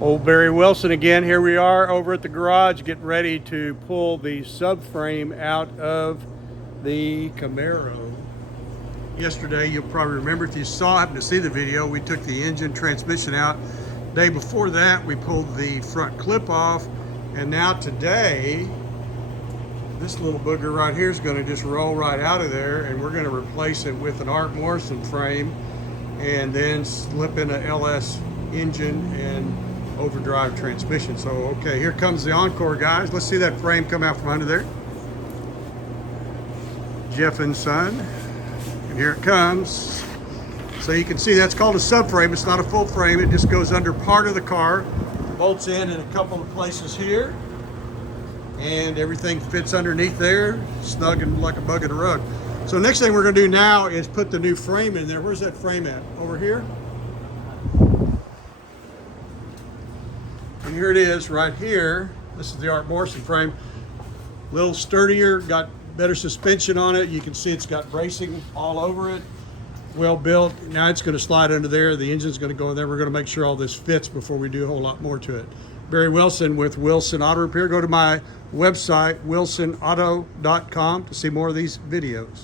Old Barry Wilson again. Here we are over at the garage getting ready to pull the subframe out of the Camaro. Yesterday, you'll probably remember if you happen to see the video, we took the engine transmission out. Day before that, we pulled the front clip off. And now today, this little booger right here is going to just roll right out of there, and we're going to replace it with an Art Morrison frame and then slip in a LS engine and overdrive transmission. So okay, here comes the Encore, guys. Let's see that frame come out from under there. Jeff and Son, and here it comes. So you can see that's called a subframe. It's not a full frame. It just goes under part of the car, bolts in a couple of places here, and everything fits underneath there, snug and like a bug in a rug. So next thing we're going to do now is put the new frame in there. Where's that frame at? Over here? And here it is right here. This is the Art Morrison frame. A little sturdier, got better suspension on it. You can see it's got bracing all over it. Well built. Now it's going to slide under there. The engine's going to go in there. We're going to make sure all this fits before we do a whole lot more to it. Barry Wilson with Wilson Auto Repair. Go to my website, wilsonauto.com, to see more of these videos.